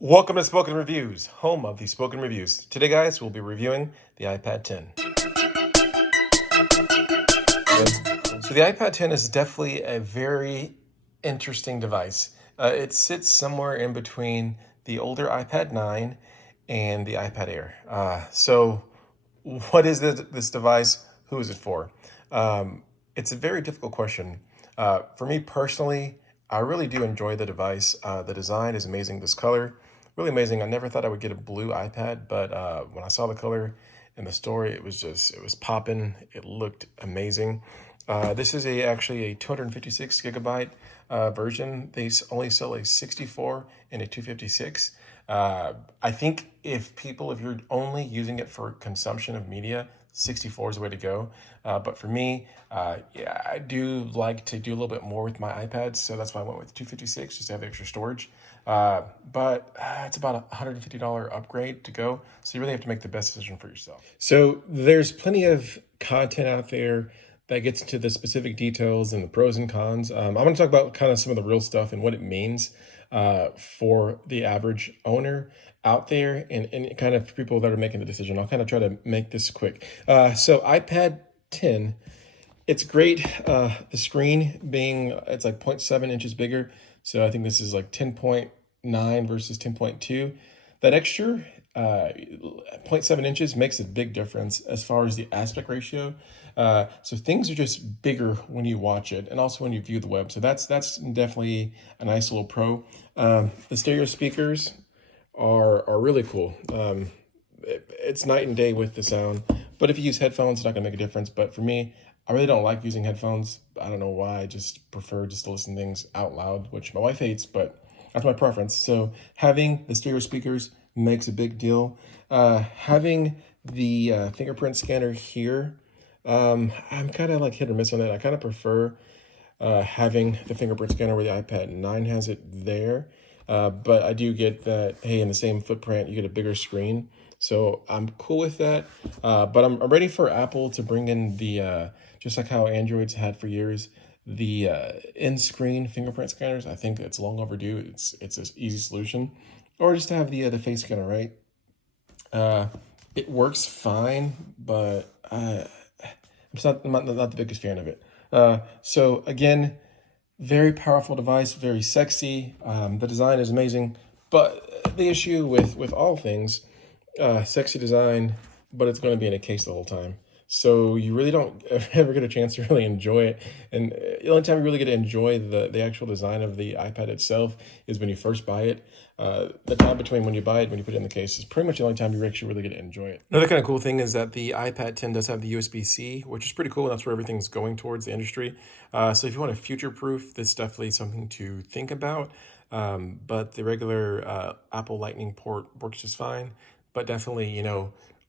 Welcome to Spoken Reviews, home of the Spoken Reviews. Today, guys, we'll be reviewing the iPad 10. So the iPad 10 is definitely a very interesting device. It sits somewhere in between the older iPad 9 and the iPad Air. So what is this device? Who is it for? It's a very difficult question. For me personally, I really do enjoy the device. The design is amazing. This color, really amazing. I never thought I would get a blue iPad, but when I saw the color in the store, it was popping. It looked amazing. This is actually a 256 gigabyte version. They only sell a 64 and a 256. I think if you're only using it for consumption of media, 64 is the way to go. But for me, yeah, I do like to do a little bit more with my iPads, so that's why I went with 256 just to have the extra storage. But it's about a $150 upgrade to go, so you really have to make the best decision for yourself. So there's plenty of content out there that gets into the specific details and the pros and cons. I'm going to talk about kind of some of the real stuff and what it means for the average owner out there and kind of people that are making the decision. I'll kind of try to make this quick. So iPad 10, it's great. The screen being, it's like 0.7 inches bigger. So I think this is like 10.9 versus 10.2. That extra 0.7 inches makes a big difference as far as the aspect ratio. So things are just bigger when you watch it and also when you view the web. So that's definitely a nice little pro. The stereo speakers are really cool. It's night and day with the sound, but if you use headphones, it's not gonna make a difference. But for me, I really don't like using headphones. I don't know why. I just prefer just to listen to things out loud, which my wife hates, but that's my preference. So having the stereo speakers makes a big deal. Having the fingerprint scanner here, I'm kind of like hit or miss on it. I kind of prefer having the fingerprint scanner where the iPad 9 has it there. But I do get that, hey, in the same footprint, you get a bigger screen. So I'm cool with that. But I'm ready for Apple to bring in the, just like how Android's had for years, the in-screen fingerprint scanners. I think it's long overdue. It's an easy solution. Or just to have the face scanner, right? It works fine, but I'm not the biggest fan of it. So again, very powerful device, very sexy. The design is amazing, but the issue with all things, sexy design, but it's going to be in a case the whole time. So you really don't ever get a chance to really enjoy it. And the only time you really get to enjoy the actual design of the iPad itself is when you first buy it. The time between when you buy it and when you put it in the case is pretty much the only time you actually really get to enjoy it. Another kind of cool thing is that the iPad 10 does have the USB-C, which is pretty cool. And that's where everything's going towards the industry. So if you want to future-proof, this is definitely something to think about. But the regular Apple Lightning port works just fine. But definitely,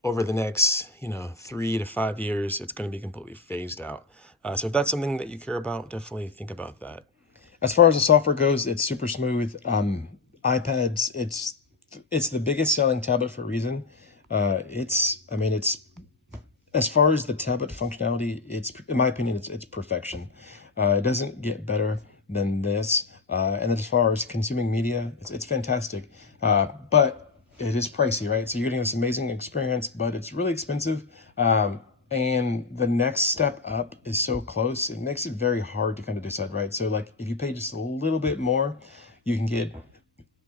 over the next, 3 to 5 years, it's going to be completely phased out. So if that's something that you care about, definitely think about that. As far as the software goes, it's super smooth. iPads, it's the biggest selling tablet for a reason. It's as far as the tablet functionality, it's in my opinion, it's perfection. It doesn't get better than this. And then as far as consuming media, it's fantastic. But it is pricey, right? So you're getting this amazing experience, but it's really expensive. And the next step up is so close, it makes it very hard to kind of decide, right? So like if you pay just a little bit more, you can get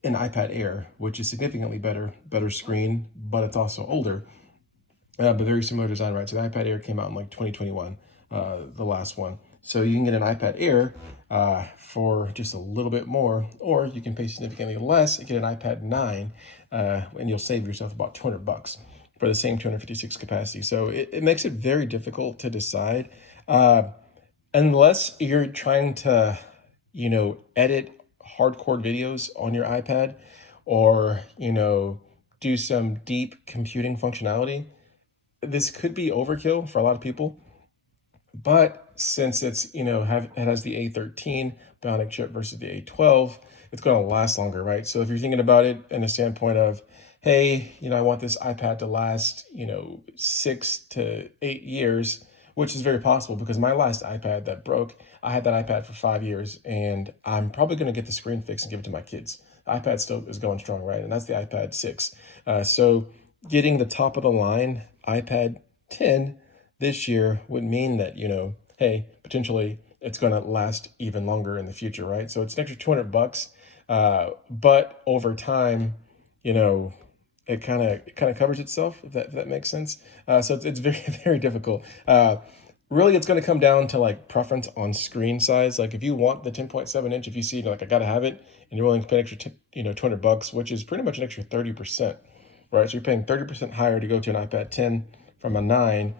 an iPad Air, which is significantly better screen, but it's also older, but very similar design, right? So the iPad Air came out in like 2021, the last one. So you can get an iPad Air for just a little bit more, or you can pay significantly less and get an iPad 9, and you'll save yourself about $200 for the same 256 capacity. So it makes it very difficult to decide, unless you're trying to, edit hardcore videos on your iPad or, do some deep computing functionality. This could be overkill for a lot of people. But since it has the A13 Bionic chip versus the A12, it's going to last longer, right? So if you're thinking about it in a standpoint of, hey, I want this iPad to last, 6 to 8 years, which is very possible because my last iPad that broke, I had that iPad for 5 years, and I'm probably going to get the screen fixed and give it to my kids. iPad still is going strong, right? And that's the iPad 6. So getting the top of the line iPad 10 this year would mean that, hey, potentially it's going to last even longer in the future, right? So it's an extra 200 bucks. But over time, you know, it kind of covers itself, if that makes sense. So it's very very difficult. Really, it's going to come down to like preference on screen size. Like if you want the 10.7 inch, if you see like I gotta have it, and you're willing to pay an extra 200 bucks, which is pretty much an extra 30%, right? So you're paying 30% higher to go to an iPad 10 from a 9,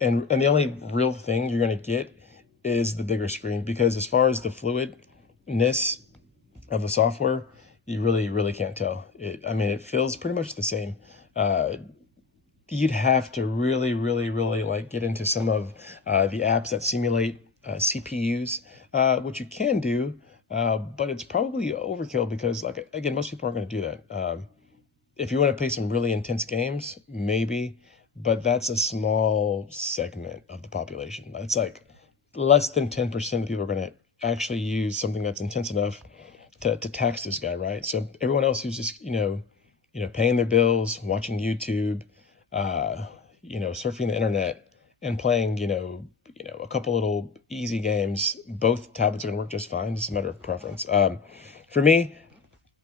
and the only real thing you're going to get is the bigger screen, because as far as the fluidness of the software, you really can't tell. I mean, it feels pretty much the same. Uh, you'd have to really like get into some of the apps that simulate CPUs, which you can do, but it's probably overkill because, like, again, most people aren't going to do that. If you want to play some really intense games, maybe, but that's a small segment of the population. That's like less than 10% of people are going to actually use something that's intense enough to tax this guy, right? So everyone else who's just, paying their bills, watching YouTube, surfing the internet and playing, a couple little easy games, both tablets are going to work just fine. It's a matter of preference. For me,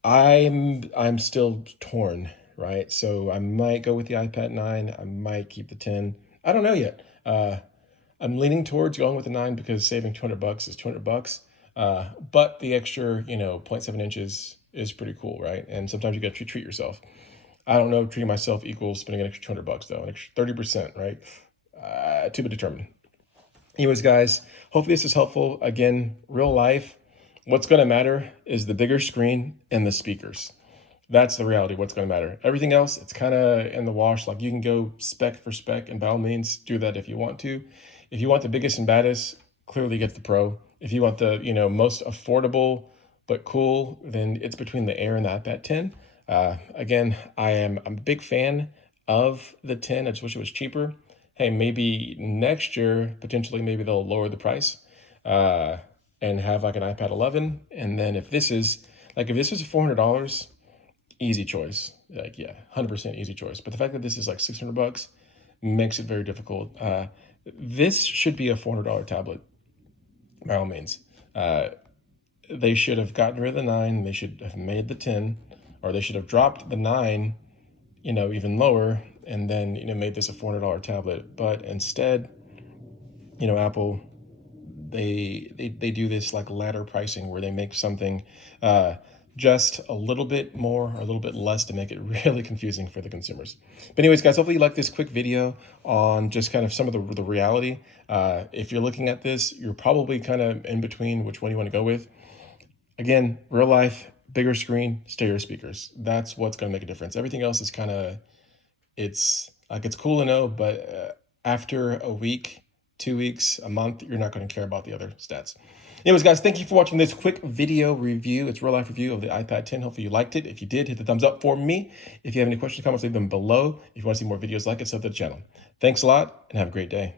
I'm still torn, right? So I might go with the iPad 9. I might keep the 10. I don't know yet. I'm leaning towards going with the 9 because saving 200 bucks is 200 bucks. But the extra, 0.7 inches is pretty cool, right? And sometimes you got to treat yourself. I don't know if treating myself equals spending an extra 200 bucks though, an extra 30%, right? To be determined. Anyways, guys, hopefully this is helpful. Again, real life, what's going to matter is the bigger screen and the speakers. That's the reality of what's going to matter. Everything else, it's kind of in the wash. Like you can go spec for spec, and by all means, do that if you want to. If you want the biggest and baddest, clearly get the Pro. If you want the most affordable but cool, then it's between the Air and the iPad 10. Again, I'm a big fan of the 10. I just wish it was cheaper. Hey, maybe next year, potentially, maybe they'll lower the price and have like an iPad 11. And then if this was $400, easy choice. Like, yeah, 100% easy choice. But the fact that this is like 600 bucks makes it very difficult. This should be a $400 tablet, by all means. They should have gotten rid of the 9. They should have made the 10, or they should have dropped the 9, even lower, and then, made this a $400 tablet. But instead, Apple, they do this like ladder pricing where they make something just a little bit more or a little bit less to make it really confusing for the consumers. But anyways, guys, hopefully you like this quick video on just kind of some of the reality. If you're looking at this, you're probably kind of in between which one you want to go with. Again, real life, bigger screen, stereo speakers. That's what's going to make a difference. Everything else is kind of, it's cool to know, but after a week, 2 weeks, a month, you're not going to care about the other stats. Anyways, guys, thank you for watching this quick video review. It's real life review of the iPad 10. Hopefully you liked it. If you did, hit the thumbs up for me. If you have any questions or comments, leave them below. If you want to see more videos like it, sub to the channel. Thanks a lot and have a great day.